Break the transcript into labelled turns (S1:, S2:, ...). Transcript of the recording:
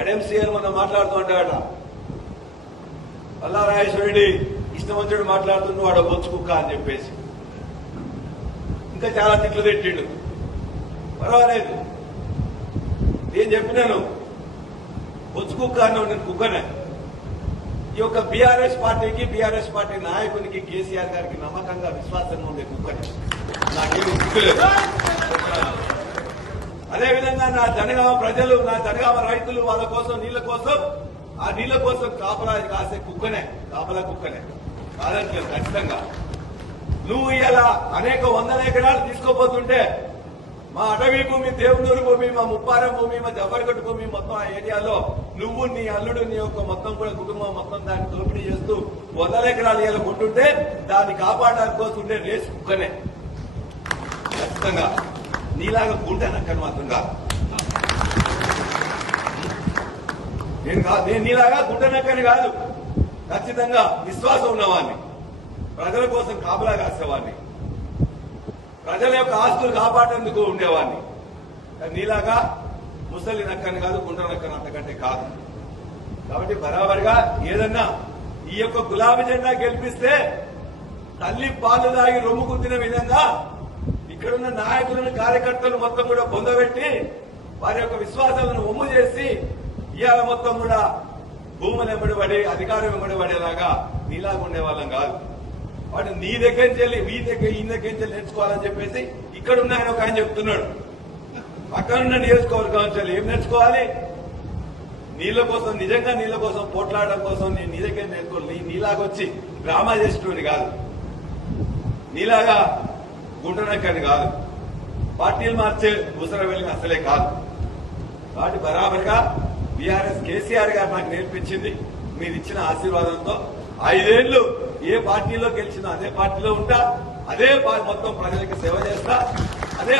S1: NMC అని మనం మాట్లాడుతూ ఉంటాడట పల్లారాజేశ్వరుడి ఇష్టమంతుడు మాట్లాడుతుండు వాడు బొచ్చు కుక్క అని చెప్పేసి. ఇంకా చాలా తిట్లు తిట్టిండు. పర్వాలేదు. నేను చెప్పినాను బొచ్చు కుక్క అన్నావు నేను కుక్కనే. ఈ యొక్క బీఆర్ఎస్ పార్టీకి బీఆర్ఎస్ పార్టీ నాయకునికి కేసీఆర్ గారికి నమ్మకంగా విశ్వాసంగా ఉండే కుక్కనే. నాకేమి సిగ్గులేదు అదేవిధంగా నా జనగామ ప్రజలు నా జనగామ రైతులు వాళ్ళ కోసం నీళ్ళ కోసం ఆ నీళ్ళ కోసం కాపలా కాసే కుక్కనే కాపలా కుక్కనే. కాదంటలేదు ఖచ్చితంగా. నువ్వు ఇలా అనేక వందల ఎకరాలు తీసుకోపోతుంటే మా అటవీ భూమి దేవునూరు భూమి మా ముప్పారం భూమి మా జబ్బరగట్టు భూమి మొత్తం ఆ ఏరియాలో నువ్వు నీ అల్లుడు నీ యొక్క మొత్తం కూడా కుటుంబం మొత్తం దాన్ని దోపిడీ చేస్తూ వందల ఎకరాలు ఇలా కొట్టుంటే దాన్ని కాపాడడానికి కోసం ఉండే రేసు కుక్కనే. ఖచ్చితంగా. నీలాగా గుంటానక్కని మాత్రం కాదు. నేను కాదు నేను నీలాగా గుంటనక్కని కాదు. ఖచ్చితంగా విశ్వాసం ఉన్నవాడిని ప్రజల కోసం కాపలా కాసేవాడిని ప్రజల యొక్క ఆస్తులు కాపాడేందుకు ఉండేవాడిని నీలాగా ముసలి నక్కని కాదు గుంట అంతకంటే కాదు. కాబట్టి బరాబర్గా ఏదన్నా ఈ యొక్క గులాబీ జెండా గెలిపిస్తే తల్లి పాలు దాగి రొమ్ము కుద్దిన విధంగా ఇక్కడున్న నాయకులను కార్యకర్తలు మొత్తం కూడా పొందబెట్టి వారి యొక్క విశ్వాసాలను ఒమ్ము చేసి ఇవాళ మొత్తం కూడా భూములు వెంబడిపడి అధికారం వెంబడిపడేలాగా నీలాగా ఉండే వాళ్ళం కాదు. వాడు నీ దగ్గర నుంచి వెళ్ళి మీ దగ్గర ఈ దగ్గర నుంచి నేర్చుకోవాలని చెప్పేసి ఇక్కడ ఉన్న ఆయన ఒక ఆయన చెప్తున్నాడు. పక్కనున్న నియోజకవర్గం నుంచి ఏం నేర్చుకోవాలి? నీళ్ళ కోసం నిజంగా నీళ్ళ కోసం పోట్లాడడం కోసం నేను నీ దగ్గర నేర్చుకోవాలి. నీ నీలాగా వచ్చి డ్రామా చేసేటువంటి కాదు. నీలాగా గుంటనక్కని కాదు. పార్టీలు మార్చే ముసర వెళ్ళిన అసలే కాదు. కాబట్టి బరాబర్గా బీఆర్ఎస్ కేసీఆర్ గారు నాకు నేర్పించింది. మీరు ఇచ్చిన ఆశీర్వాదంతో ఐదేళ్ళు ఏ పార్టీలో గెలిచినా అదే పార్టీలో ఉంటా అదే మొత్తం ప్రజలకు సేవ చేస్తా అదే